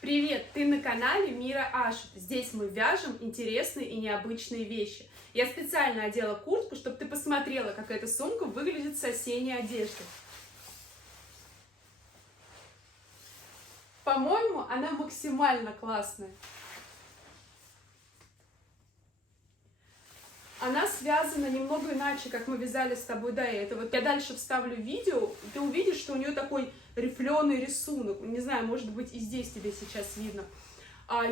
Привет! Ты на канале Мира Ашит. Здесь мы вяжем интересные и необычные вещи. Я специально одела куртку, чтобы ты посмотрела, как эта сумка выглядит с осенней одеждой. По-моему, она максимально классная. Она связана немного иначе, как мы вязали с тобой до этого. Я дальше вставлю видео, и ты увидишь, что у нее такой рифленый рисунок. Не знаю, может быть, и здесь тебе сейчас видно.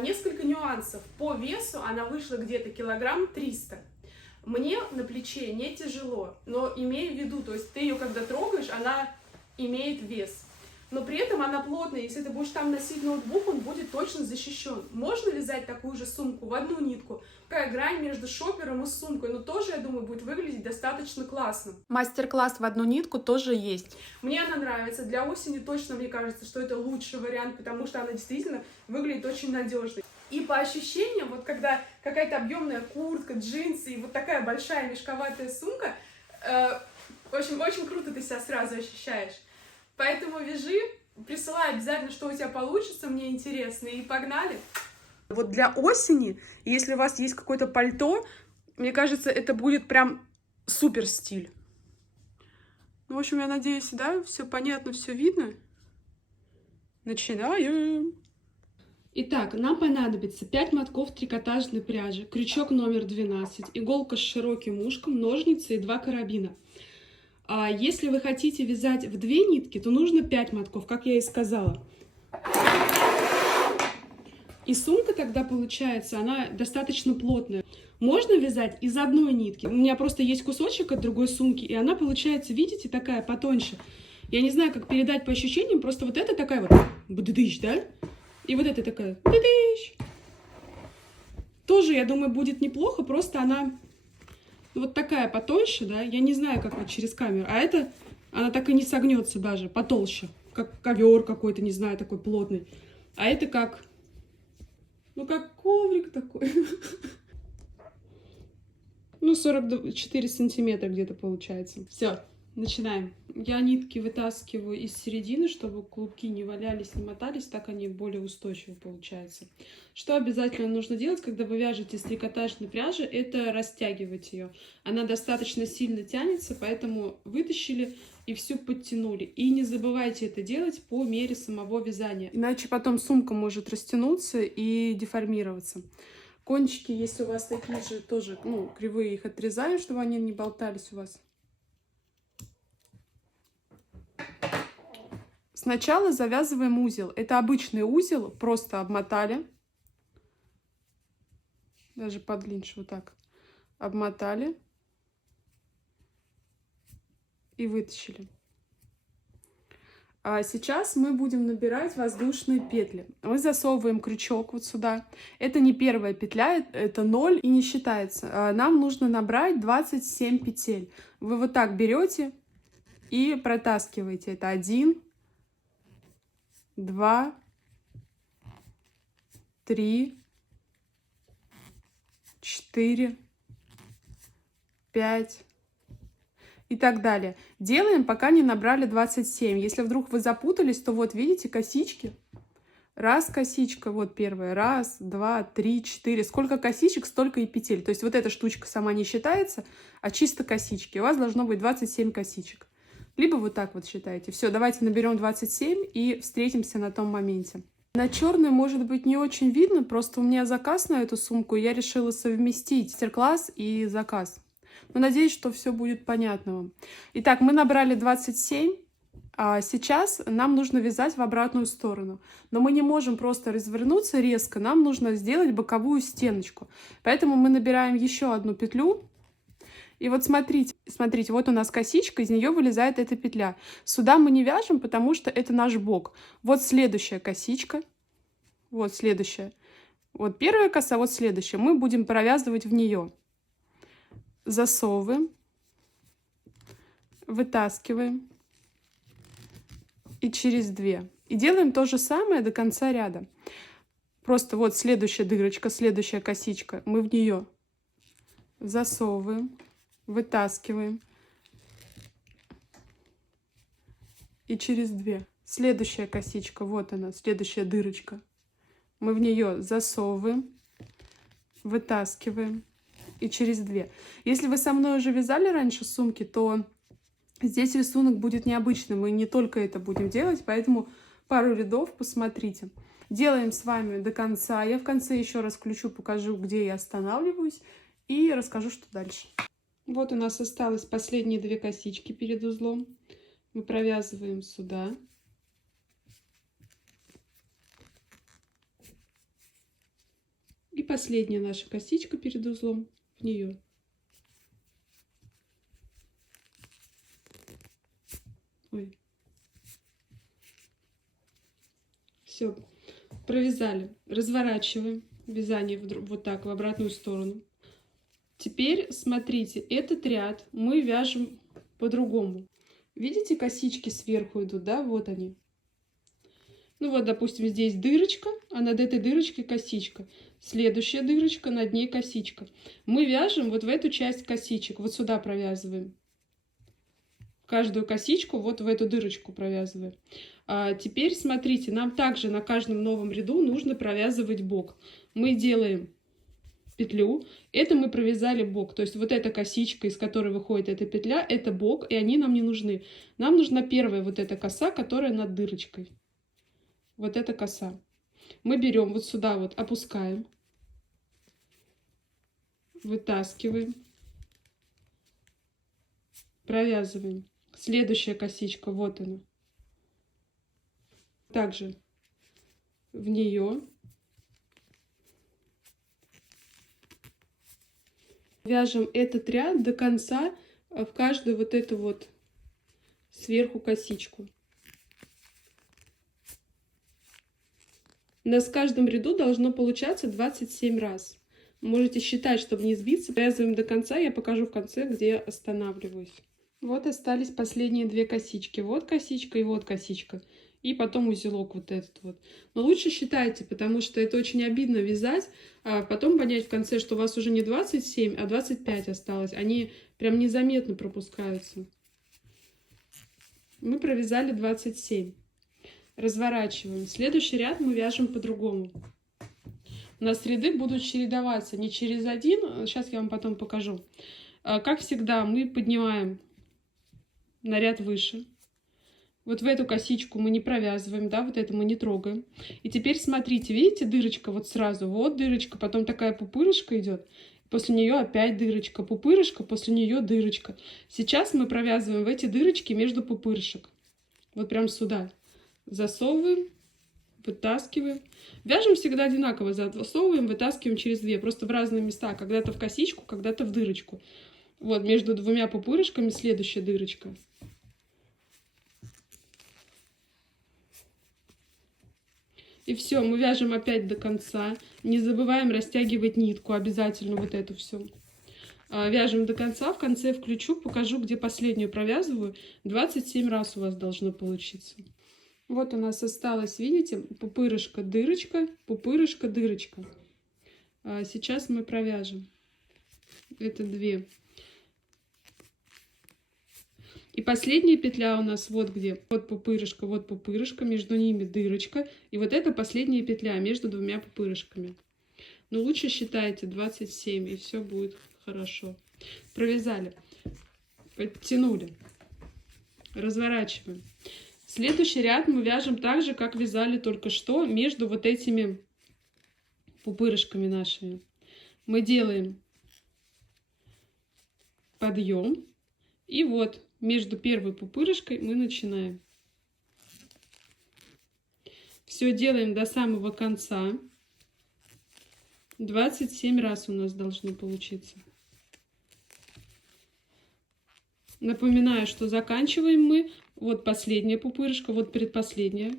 Несколько нюансов. По весу она вышла где-то килограмм 300. Мне на плече не тяжело, но имею в виду, то есть ты ее когда трогаешь, она имеет вес. Но при этом она плотная, если ты будешь там носить ноутбук, он будет точно защищен. Можно вязать такую же сумку в одну нитку. Такая грань между шопером и сумкой, но тоже, я думаю, будет выглядеть достаточно классно. Мастер-класс в одну нитку тоже есть. Мне она нравится. Для осени точно, мне кажется, что это лучший вариант, потому что она действительно выглядит очень надежной. И по ощущениям, вот когда какая-то объемная куртка, джинсы и вот такая большая мешковатая сумка, в общем, очень круто ты себя сразу ощущаешь. Поэтому вяжи, присылай обязательно, что у тебя получится, мне интересно, и погнали. Вот для осени, если у вас есть какое-то пальто, мне кажется, это будет прям супер стиль. Ну, в общем, я надеюсь, да, все понятно, все видно. Начинаем. Итак, нам понадобится 5 мотков трикотажной пряжи, крючок номер 12, иголка с широким ушком, ножницы и 2 карабина. А если вы хотите вязать в 2 нитки, то нужно 5 мотков, как я и сказала. И сумка тогда получается, она достаточно плотная. Можно вязать из одной нитки. У меня просто есть кусочек от другой сумки, и она получается, видите, такая потоньше. Я не знаю, как передать по ощущениям, просто вот это такая вот бдыдыщ, да? И вот это такая бдыдыщ. Тоже, я думаю, будет неплохо, просто она вот такая потоньше, да? Я не знаю, как вот через камеру. А это, она так и не согнется даже, потолще. Как ковер какой-то, не знаю, такой плотный. А это как... Ну, как коврик такой. Ну, 44 сантиметра где-то получается. Все, начинаем. Я нитки вытаскиваю из середины, чтобы клубки не валялись, не мотались. Так они более устойчивы получаются. Что обязательно нужно делать, когда вы вяжете с трикотажной пряжи, это растягивать ее. Она достаточно сильно тянется, поэтому вытащили и всю подтянули. И не забывайте это делать по мере самого вязания. Иначе потом сумка может растянуться и деформироваться. Кончики, если у вас такие же, тоже, ну, кривые, их отрезаем, чтобы они не болтались у вас. Сначала завязываем узел. Это обычный узел, просто обмотали. Даже подлиннее, вот так. Обмотали. И вытащили. А сейчас мы будем набирать воздушные петли. Мы засовываем крючок вот сюда. Это не первая петля, это 0 и не считается. Нам нужно набрать 27 петель. Вы вот так берете и протаскиваете. Это 1, 2, 3, 4, 5 и так далее. Делаем, пока не набрали 27. Если вдруг вы запутались, то вот видите косички. Раз косичка, вот первая. Раз, два, три, 4. Сколько косичек, столько и петель. То есть вот эта штучка сама не считается, а чисто косички. У вас должно быть 27 косичек. Либо вот так вот считайте. Все, давайте наберем 27 и встретимся на том моменте. На черной, может быть, не очень видно, просто у меня заказ на эту сумку, и я решила совместить мастер-класс и заказ. Но надеюсь, что все будет понятно вам. Итак, мы набрали 27, а сейчас нам нужно вязать в обратную сторону. Но мы не можем просто развернуться резко, нам нужно сделать боковую стеночку. Поэтому мы набираем еще одну петлю. И вот смотрите, вот у нас косичка, из нее вылезает эта петля. Сюда мы не вяжем, потому что это наш бок. Вот следующая косичка, вот следующая. Вот первая коса, вот следующая. Мы будем провязывать в нее. Засовываем, вытаскиваем и через 2. И делаем то же самое до конца ряда. Просто вот следующая дырочка, следующая косичка, мы в нее засовываем, вытаскиваем и через 2. Следующая косичка, вот она, следующая дырочка. мы в нее засовываем, вытаскиваем и через 2. Если вы со мной уже вязали раньше сумки, то здесь рисунок будет необычный. Мы не только это будем делать, поэтому пару рядов посмотрите. Делаем с вами до конца. Я в конце еще раз включу, покажу, где я останавливаюсь и расскажу, что дальше. Вот у нас осталось последние 2 косички перед узлом. Мы провязываем сюда. И последняя наша косичка перед узлом в нее. Ой. Все, провязали. Разворачиваем вязание вот так в обратную сторону. Теперь смотрите, этот ряд мы вяжем по-другому. Видите, косички сверху идут, да? Вот они. Ну вот, допустим, здесь дырочка, а над этой дырочкой косичка. Следующая дырочка, над ней косичка. Мы вяжем вот в эту часть косичек, вот сюда провязываем. Каждую косичку вот в эту дырочку провязываем. А теперь смотрите, нам также на каждом новом ряду нужно провязывать бок. Мы делаем петлю, это мы провязали бок, то есть вот эта косичка, из которой выходит эта петля, это бок, и они нам не нужны. Нам нужна первая вот эта коса, которая над дырочкой. Вот эта коса. Мы берем вот сюда вот, опускаем, вытаскиваем, провязываем. Следующая косичка, вот она. Также в нее вяжем этот ряд до конца в каждую вот эту вот сверху косичку. У нас в каждом ряду должно получаться 27 раз. Можете считать, чтобы не сбиться. Провязываем до конца, я покажу в конце, где я останавливаюсь. Вот остались последние 2 косички. Вот косичка и вот косичка. И потом узелок вот этот вот. Но лучше считайте, потому что это очень обидно вязать, а потом понять в конце, что у вас уже не 27, а 25 осталось. Они прям незаметно пропускаются. Мы провязали 27. Разворачиваем. Следующий ряд мы вяжем по-другому. У нас ряды будут чередоваться не через один. Сейчас я вам потом покажу. Как всегда, мы поднимаем на ряд выше. Вот в эту косичку мы не провязываем, да, вот это мы не трогаем. И теперь смотрите, видите, дырочка вот сразу, вот дырочка, потом такая пупырышка идет, после нее опять дырочка, пупырышка, после нее дырочка. Сейчас мы провязываем в эти дырочки между пупырышек. Вот прям сюда. Засовываем, вытаскиваем. Вяжем всегда одинаково, засовываем, вытаскиваем через 2, просто в разные места, когда-то в косичку, когда-то в дырочку. Вот между 2 пупырышками следующая дырочка. И все, мы вяжем опять до конца. Не забываем растягивать нитку, обязательно вот эту всю. Вяжем до конца, в конце включу, покажу, где последнюю провязываю. 27 раз у вас должно получиться. Вот у нас осталось, видите, пупырышка, дырочка, пупырышка, дырочка. Сейчас мы провяжем. Это 2. И последняя петля у нас вот где. Вот пупырышка, между ними дырочка. И вот это последняя петля между 2 пупырышками. Но лучше считайте 27, и все будет хорошо. Провязали, подтянули, разворачиваем. Следующий ряд мы вяжем так же, как вязали только что, между вот этими пупырышками нашими. Мы делаем подъем, и вот между первой пупырышкой мы начинаем. Все делаем до самого конца. 27 раз у нас должно получиться. Напоминаю, что заканчиваем мы. Вот последняя пупырышка, вот предпоследняя.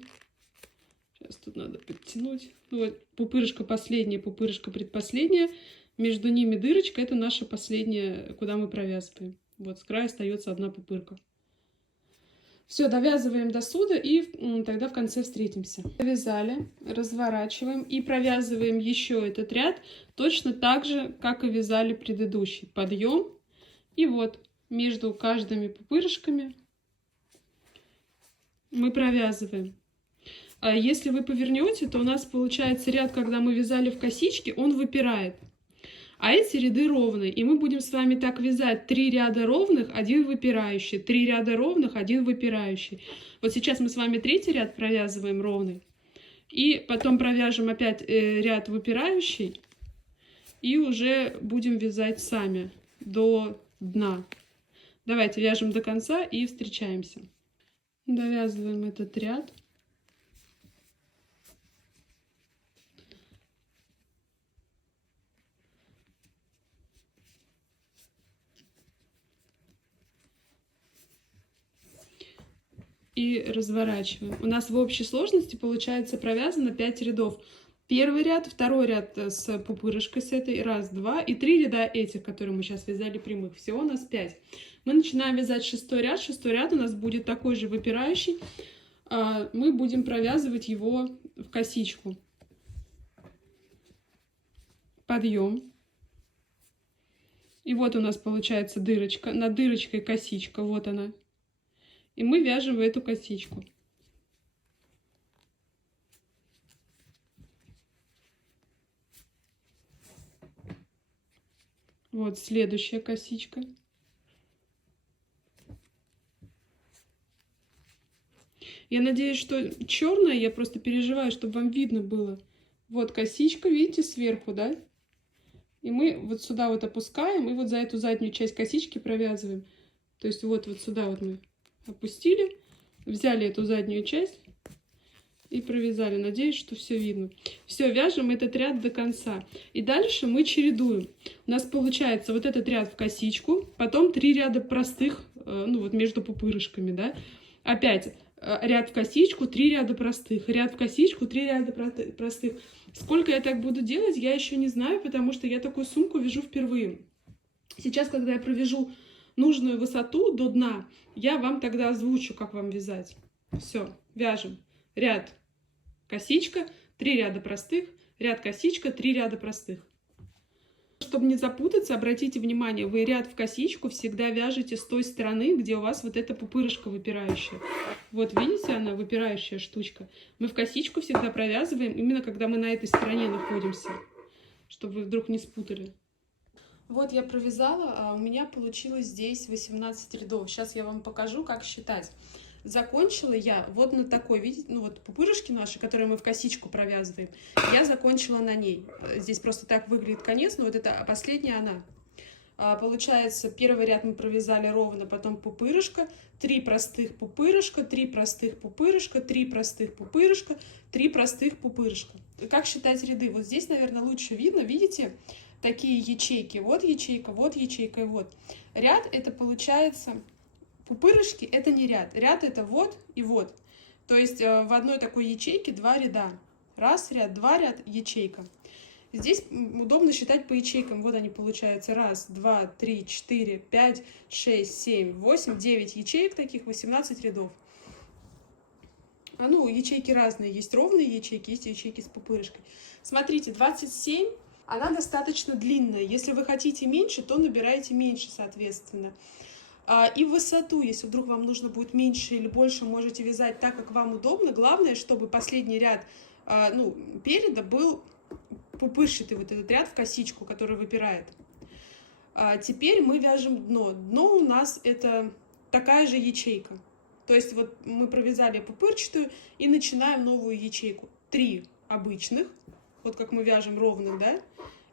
Сейчас тут надо подтянуть. Вот пупырышка последняя, пупырышка предпоследняя. Между ними дырочка, это наша последняя, куда мы провязываем. Вот с края остается 1 пупырка. Все, довязываем до сюда и тогда в конце встретимся. Довязали, разворачиваем и провязываем еще этот ряд точно так же, как и вязали предыдущий. Подъем. И вот между каждыми пупырышками мы провязываем. Если вы повернете, то у нас получается ряд, когда мы вязали в косички, он выпирает. А эти ряды ровные. И мы будем с вами так вязать 3 ряда ровных, 1 выпирающий, 3 ряда ровных, 1 выпирающий. Вот сейчас мы с вами 3-й ряд провязываем ровный. И потом провяжем опять ряд выпирающий. И уже будем вязать сами до дна. Давайте вяжем до конца и встречаемся. Довязываем этот ряд. И разворачиваем. У нас в общей сложности получается провязано 5 рядов. Первый ряд, второй ряд с пупырышкой с этой, раз, два, и 3 ряда этих, которые мы сейчас вязали прямых. Всего у нас 5. Мы начинаем вязать 6-й ряд. 6-й ряд у нас будет такой же выпирающий. Мы будем провязывать его в косичку. Подъем. И вот у нас получается дырочка. Над дырочкой косичка, вот она. И мы вяжем в эту косичку. Вот следующая косичка. Я надеюсь, что черная, я просто переживаю, чтобы вам видно было. Вот косичка, видите, сверху, да? И мы вот сюда вот опускаем, и вот за эту заднюю часть косички провязываем. То есть вот сюда вот мы опустили, взяли эту заднюю часть и провязали. Надеюсь, что все видно. Все, вяжем этот ряд до конца. И дальше мы чередуем. У нас получается вот этот ряд в косичку, потом 3 ряда простых, ну вот между пупырышками, да. Опять ряд в косичку, 3 ряда простых, ряд в косичку, 3 ряда простых. Сколько я так буду делать, я еще не знаю, потому что я такую сумку вяжу впервые. Сейчас, когда я провяжу нужную высоту до дна, я вам тогда озвучу, как вам вязать. Все, вяжем. Ряд косичка, 3 ряда простых, ряд косичка, 3 ряда простых. Чтобы не запутаться, обратите внимание, вы ряд в косичку всегда вяжете с той стороны, где у вас вот эта пупырышка выпирающая. Вот видите, она выпирающая штучка. Мы в косичку всегда провязываем именно когда мы на этой стороне находимся, чтобы вы вдруг не спутали. Вот я провязала, а у меня получилось здесь 18 рядов. Сейчас я вам покажу, как считать. Закончила я вот на такой, видите, ну вот пупырышки наши, которые мы в косичку провязываем, я закончила на ней. Здесь просто так выглядит конец, но вот это последняя она. Получается, первый ряд мы провязали ровно, потом пупырышка, 3 простых пупырышка, 3 простых пупырышка, 3 простых пупырышка, 3 простых пупырышка. Как считать ряды? Вот здесь, наверное, лучше видно, видите, такие ячейки. Вот ячейка и вот. Ряд это получается... Пупырышки это не ряд. Ряд это вот и вот. То есть в одной такой ячейке 2 ряда. Раз ряд, 2 ряд, ячейка. Здесь удобно считать по ячейкам. Вот они получаются. 1, 2, 3, 4, 5, 6, 7, 8, 9 ячеек таких, 18 рядов. Ну, ячейки разные. Есть ровные ячейки, есть ячейки с пупырышкой. Смотрите, 27, она достаточно длинная. Если вы хотите меньше, то набираете меньше, соответственно. И в высоту, если вдруг вам нужно будет меньше или больше, можете вязать так, как вам удобно. Главное, чтобы последний ряд, ну, переда был пупырчатый, вот этот ряд в косичку, который выпирает. Теперь мы вяжем дно. Дно у нас это такая же ячейка. То есть вот мы провязали пупырчатую и начинаем новую ячейку. 3 обычных, вот как мы вяжем ровных, да?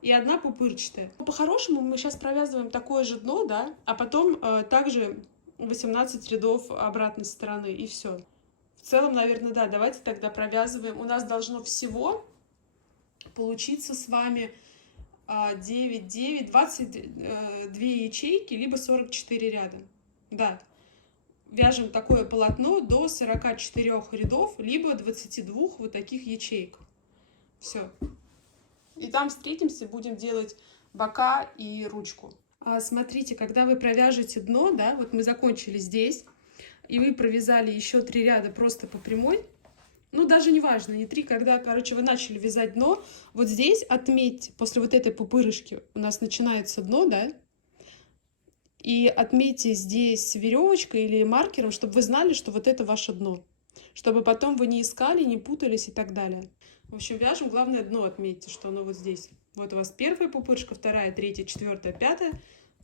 И 1 пупырчатая. По-хорошему мы сейчас провязываем такое же дно, да, а потом также 18 рядов обратной стороны, и все. В целом, наверное, да, давайте тогда провязываем. У нас должно всего получиться с вами 9, 9, 22 ячейки, либо 44 ряда. Да, вяжем такое полотно до 44 рядов, либо 22 вот таких ячеек. Все. И там встретимся, будем делать бока и ручку. Смотрите, когда вы провяжете дно, да, вот мы закончили здесь, и вы провязали еще 3 ряда просто по прямой, ну, даже не важно, не 3, когда, короче, вы начали вязать дно, вот здесь отметьте, после вот этой пупырышки у нас начинается дно, да, и отметьте здесь веревочкой или маркером, чтобы вы знали, что вот это ваше дно. чтобы потом вы не искали, не путались и так далее. В общем, вяжем, главное дно отметьте, что оно вот здесь. Вот у вас первая пупырышка, вторая, третья, четвертая, пятая.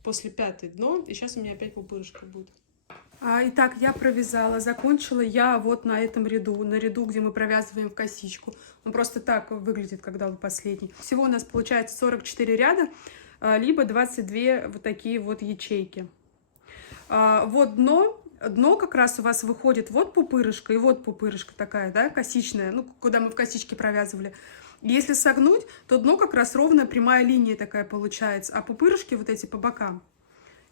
После пятой дно, и сейчас у меня опять пупырышка будет. Итак, я провязала, закончила я вот на этом ряду, на ряду, где мы провязываем в косичку. Он просто так выглядит, когда он последний. Всего у нас получается 44 ряда, либо 22 вот такие вот ячейки. Вот дно. Дно как раз у вас выходит вот пупырышка и вот пупырышка такая, да, косичная, ну, куда мы в косичке провязывали. Если согнуть, то дно как раз ровная прямая линия такая получается, а пупырышки вот эти по бокам.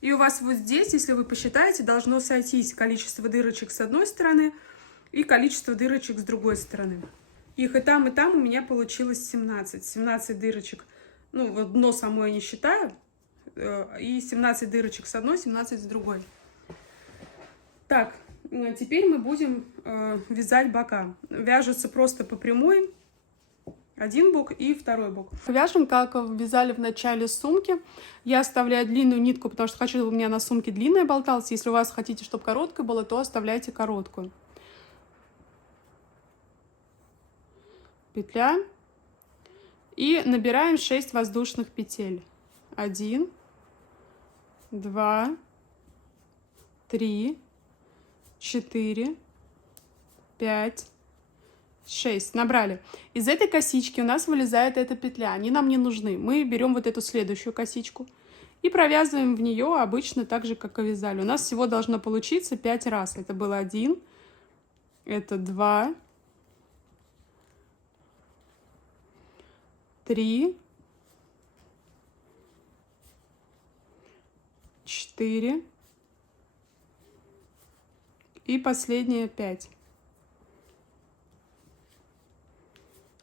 И у вас вот здесь, если вы посчитаете, должно сойтись количество дырочек с одной стороны и количество дырочек с другой стороны. Их и там у меня получилось 17. 17 дырочек, ну, вот дно само я не считаю, и 17 дырочек с одной, 17 с другой. Так, теперь мы будем вязать бока. Вяжется просто по прямой один бок и второй бок. Вяжем, как вязали в начале сумки. Я оставляю длинную нитку, потому что хочу, чтобы у меня на сумке длинная болталась. Если у вас хотите, чтобы короткая была, то оставляйте короткую. Петля. И набираем 6 воздушных петель. 1, 2, 3, 4, 5, 6. Набрали. Из этой косички у нас вылезает эта петля. Они нам не нужны. Мы берем вот эту следующую косичку и провязываем в нее обычно так же, как и вязали. У нас всего должно получиться 5 раз. Это было 1, это 2, 3, 4 и последние 5.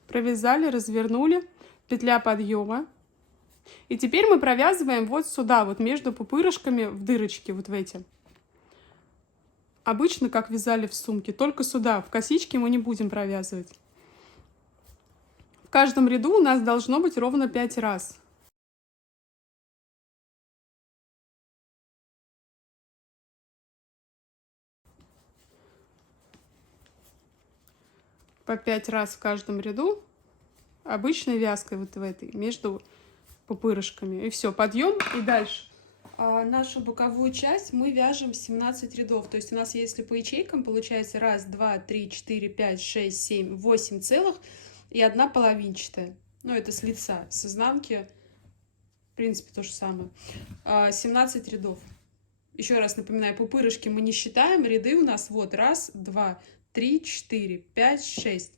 Провязали, развернули, петля подъема. И теперь мы провязываем вот сюда, вот между пупырышками в дырочки, вот в эти. Обычно, как вязали в сумке, только сюда, в косички мы не будем провязывать. В каждом ряду у нас должно быть ровно 5 раз. По 5 раз в каждом ряду, обычной вязкой вот в этой, между пупырышками. И все, подъем и дальше. Нашу боковую часть мы вяжем 17 рядов. То есть у нас, если по ячейкам, получается 1, 2, 3, 4, 5, 6, 7, 8 целых и 1 половинчатая. Ну, это с лица, с изнанки, в принципе, то же самое. 17 рядов. Еще раз напоминаю, пупырышки мы не считаем, ряды у нас вот 1, 2, 3, 4, 5, 6.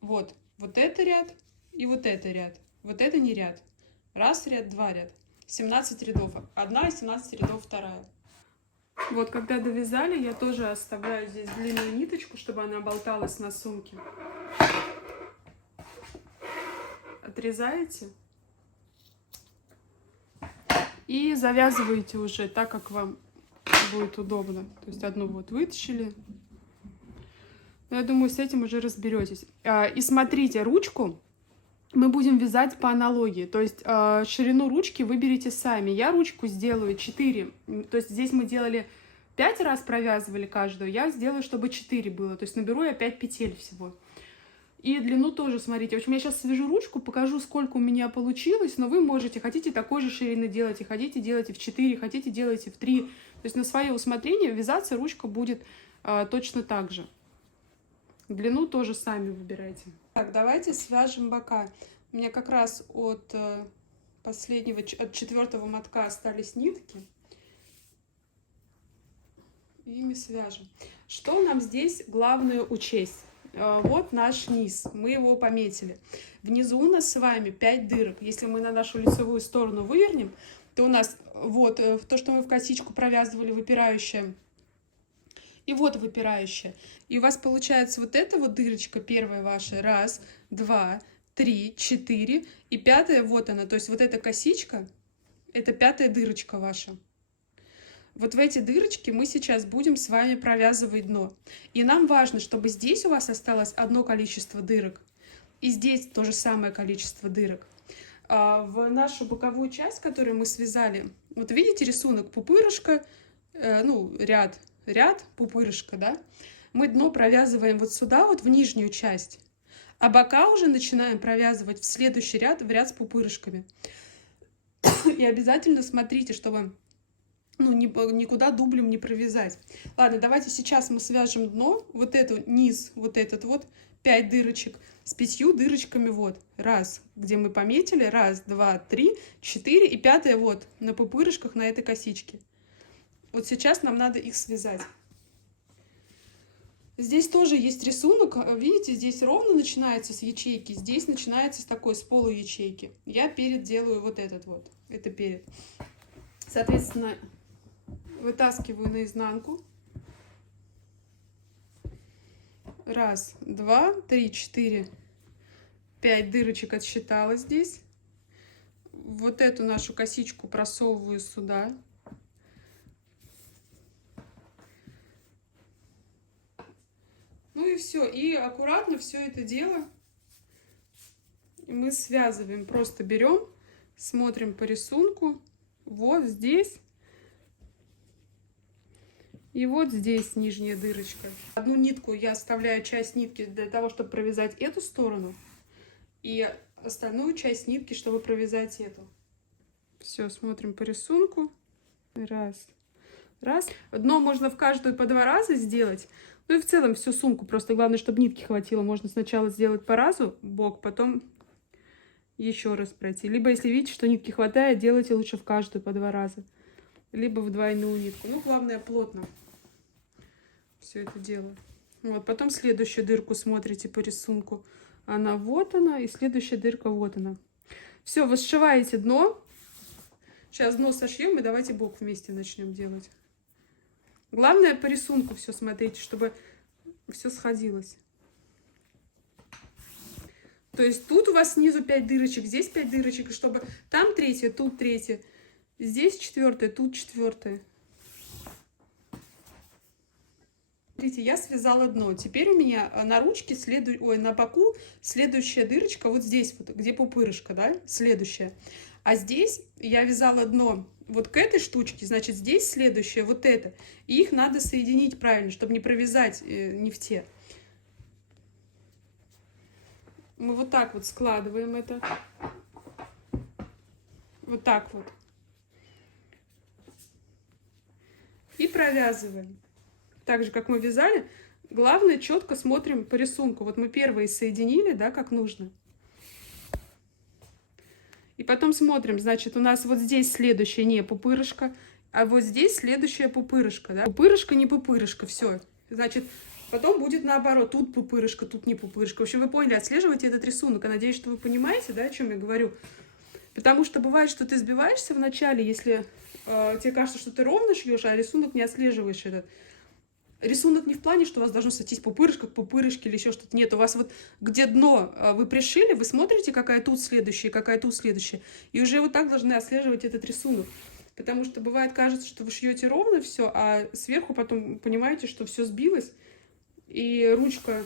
Вот это ряд и вот это ряд. Вот это не ряд. 1 ряд, 2 ряд. 17 рядов. Одна и 17 рядов вторая. Вот, когда довязали, я тоже оставляю здесь длинную ниточку, чтобы она болталась на сумке. Отрезаете. И завязываете уже так, как вам будет удобно. То есть одну вот вытащили. Я думаю, с этим уже разберетесь. И смотрите, ручку мы будем вязать по аналогии. То есть ширину ручки выберите сами. Я ручку сделаю 4. То есть здесь мы делали 5 раз, провязывали каждую. Я сделаю, чтобы 4 было. То есть наберу я 5 петель всего. И длину тоже смотрите. В общем, я сейчас свяжу ручку, покажу, сколько у меня получилось. Но вы можете, хотите такой же ширины делать, хотите делайте в 4, хотите делайте в 3. То есть на свое усмотрение вязаться ручка будет точно так же. Длину тоже сами выбирайте. Так, давайте свяжем бока. У меня как раз от последнего, от 4-го мотка остались нитки. Ими свяжем. Что нам здесь главное учесть? Вот наш низ, мы его пометили. Внизу у нас с вами 5 дырок. Если мы на нашу лицевую сторону вывернем, то у нас вот то, что мы в косичку провязывали, выпирающее. И вот выпирающая. И у вас получается вот эта вот дырочка, первая ваша, 1, 2, 3, 4. И 5-я, вот она. То есть вот эта косичка, это 5-я дырочка ваша. Вот в эти дырочки мы сейчас будем с вами провязывать дно. И нам важно, чтобы здесь у вас осталось одно количество дырок. И здесь то же самое количество дырок. В нашу боковую часть, которую мы связали, вот видите рисунок пупырышка, ну, ряд, пупырышка, да? мы дно провязываем вот сюда, вот в нижнюю часть, а бока уже начинаем провязывать в следующий ряд, в ряд с пупырышками. И обязательно смотрите, чтобы никуда дублем не провязать. Ладно, давайте сейчас мы свяжем дно, вот эту низ, вот этот вот, 5 дырочек с 5 дырочками вот. Раз, где мы пометили, раз, два, три, 4 и 5 вот на пупырышках на этой косичке. Вот сейчас нам надо их связать. Здесь тоже есть рисунок, видите, здесь ровно начинается с ячейки, здесь начинается с такой, с полуячейки. Я перед делаю вот этот вот, это перед. Соответственно, вытаскиваю наизнанку. Раз, два, три, 4, 5 дырочек отсчитала здесь. Вот эту нашу косичку просовываю сюда. Ну и все. И аккуратно все это дело мы связываем. Просто берем, смотрим по рисунку. Вот здесь. И вот здесь нижняя дырочка. Одну нитку я оставляю, часть нитки для того, чтобы провязать эту сторону. И остальную часть нитки, чтобы провязать эту. Все, смотрим по рисунку. Раз. Раз. Дно можно в каждую по 2 раза сделать. Ну и в целом всю сумку. Просто главное, чтобы нитки хватило. Можно сначала сделать по разу бок, потом еще раз пройти. Либо, если видите, что нитки хватает, делайте лучше в каждую по 2 раза. Либо в двойную нитку. Ну, главное, плотно все это дело. Вот, потом следующую дырку смотрите по рисунку. Она вот она, и следующая дырка вот она. Все, вы сшиваете дно. Сейчас дно сошьем, и давайте бок вместе начнем делать. Главное, по рисунку все смотрите, чтобы все сходилось. То есть тут у вас снизу 5 дырочек, здесь 5 дырочек, и чтобы там 3, тут 3, здесь 4, тут 4. Смотрите, я связала дно. Теперь у меня на ручке, на боку следующая дырочка вот здесь, вот, где пупырышко, да, следующая. А здесь я вязала дно вот к этой штучке, значит, здесь следующее вот это. И их надо соединить правильно, чтобы не провязать не в те. Мы вот так вот складываем это. Вот так вот. И провязываем. Так же, как мы вязали. Главное, четко смотрим по рисунку. Вот мы первые соединили, да, как нужно. И потом смотрим, значит, у нас вот здесь следующая не пупырышко, а вот здесь следующая пупырышко, да. Пупырышко, не пупырышко, все. Значит, потом будет наоборот, тут пупырышко, тут не пупырышко. В общем, вы поняли, отслеживайте этот рисунок. Я надеюсь, что вы понимаете, да, о чем я говорю. Потому что бывает, что ты сбиваешься в начале, если тебе кажется, что ты ровно шьешь, а рисунок не отслеживаешь этот. Рисунок не в плане, что у вас должно сойтись пупырышка к пупырышке или еще что-то. Нет, у вас вот где дно вы пришили, вы смотрите, какая тут следующая, какая тут следующая. И уже вот так должны отслеживать этот рисунок. Потому что бывает, кажется, что вы шьете ровно все, а сверху потом понимаете, что все сбилось. И ручка,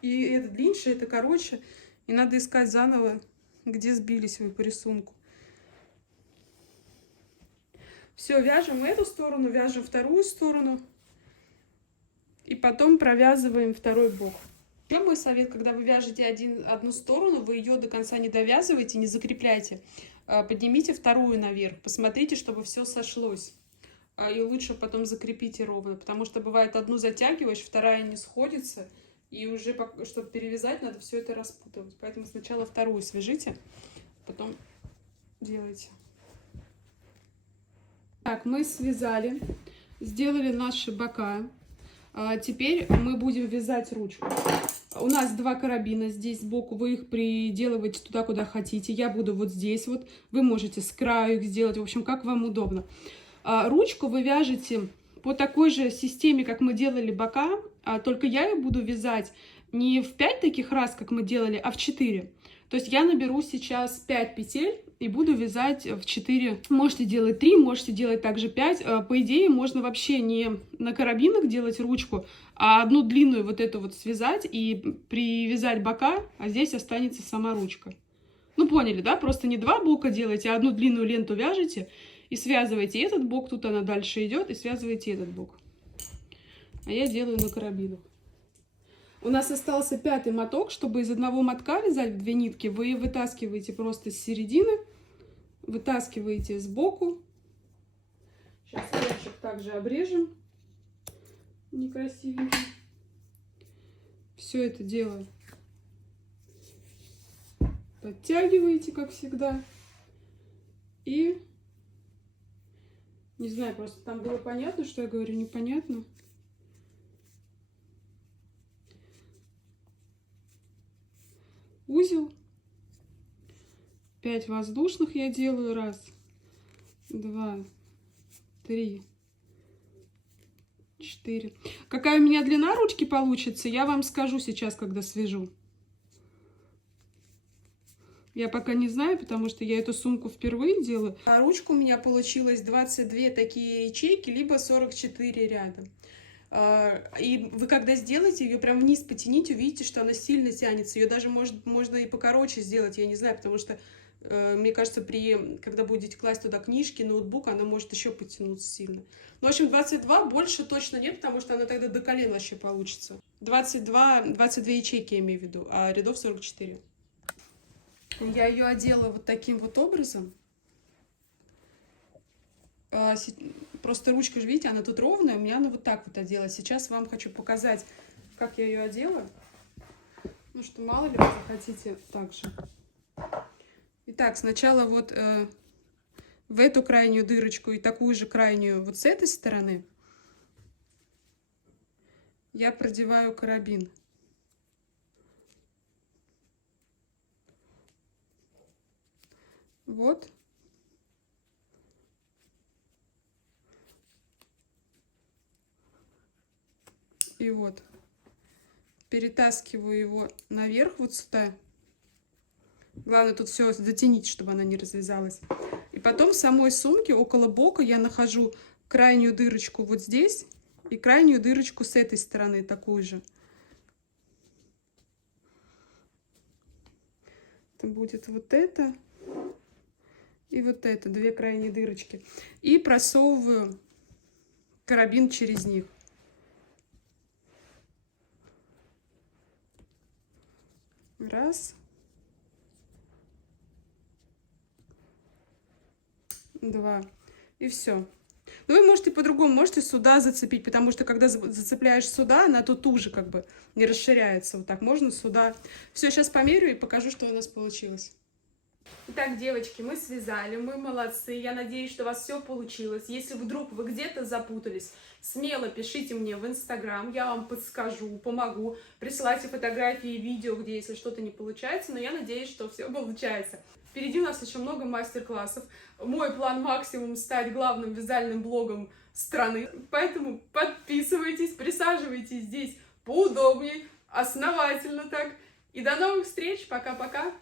и это длиннее, это короче. И надо искать заново, где сбились вы по рисунку. Все, вяжем эту сторону, вяжем вторую сторону. И потом провязываем второй бок. Еще мой совет, когда вы вяжете одну сторону, вы ее до конца не довязываете, не закрепляйте. Поднимите вторую наверх, посмотрите, чтобы все сошлось. И лучше потом закрепите ровно, потому что бывает, одну затягиваешь, вторая не сходится, и уже, чтобы перевязать, надо все это распутывать. Поэтому сначала вторую свяжите, потом делайте. Так, мы связали, сделали наши бока. Теперь мы будем вязать ручку. У нас 2 карабина здесь сбоку, вы их приделываете туда, куда хотите. Я буду вот здесь вот, вы можете с краю их сделать, в общем, как вам удобно. Ручку вы вяжете по такой же системе, как мы делали бока, только я ее буду вязать не в 5 таких раз, как мы делали, а в 4. То есть я наберу сейчас 5 петель и буду вязать в 4. Можете делать 3, можете делать также 5. По идее, можно вообще не на карабинах делать ручку, а одну длинную вот эту вот связать и привязать бока, а здесь останется сама ручка. Ну, поняли, да? Просто не 2 бока делаете, а одну длинную ленту вяжете и связываете этот бок, тут она дальше идет, и связываете этот бок. А я делаю на карабинах. У нас остался 5-й моток. Чтобы из одного мотка вязать в 2 нитки, вы вытаскиваете просто с середины, вытаскиваете сбоку. Сейчас краешек также обрежем. Некрасивенько. Все это дело подтягиваете, как всегда. И, не знаю, просто там было понятно, что я говорю, непонятно. Узел. 5 воздушных я делаю. 1, 2, 3, 4. Какая у меня длина ручки получится, я вам скажу сейчас, когда свяжу. Я пока не знаю, потому что я эту сумку впервые делаю. А ручка у меня получилась 22 такие ячейки, либо 44 ряда. И вы когда сделаете, ее прям вниз потяните, увидите, что она сильно тянется. Ее даже можно и покороче сделать, я не знаю, потому что, мне кажется, когда будете класть туда книжки, ноутбук, она может еще потянуться сильно. Ну, в общем, 22 больше точно нет, потому что она тогда до колен вообще получится. 22 ячейки я имею в виду, а рядов 44. Я ее одела вот таким вот образом. Просто ручка же, видите, она тут ровная, у меня она вот так вот одела. Сейчас вам хочу показать, как я ее одела. Ну, что мало ли вы захотите так же. Итак, сначала вот в эту крайнюю дырочку и такую же крайнюю вот с этой стороны я продеваю карабин. Вот. И вот. Перетаскиваю его наверх вот сюда. Главное тут все затянить, чтобы она не развязалась. И потом в самой сумке около бока я нахожу крайнюю дырочку вот здесь и крайнюю дырочку с этой стороны, такую же. Это будет вот это и вот это, 2 крайние дырочки. И просовываю карабин через них. Раз. 2. И все. Ну, вы можете по-другому, можете сюда зацепить, потому что когда зацепляешь сюда, она тут уже как бы не расширяется. Вот так можно сюда. Все, сейчас померю и покажу, что у нас получилось. Итак, девочки, мы связали, мы молодцы. Я надеюсь, что у вас все получилось. Если вдруг вы где-то запутались, смело пишите мне в Инстаграм, я вам подскажу, помогу. Присылайте фотографии и видео, где если что-то не получается, но я надеюсь, что все получается. Впереди у нас еще много мастер-классов. Мой план максимум стать главным вязальным блогом страны. Поэтому подписывайтесь, присаживайтесь здесь поудобнее, основательно так. И до новых встреч. Пока-пока.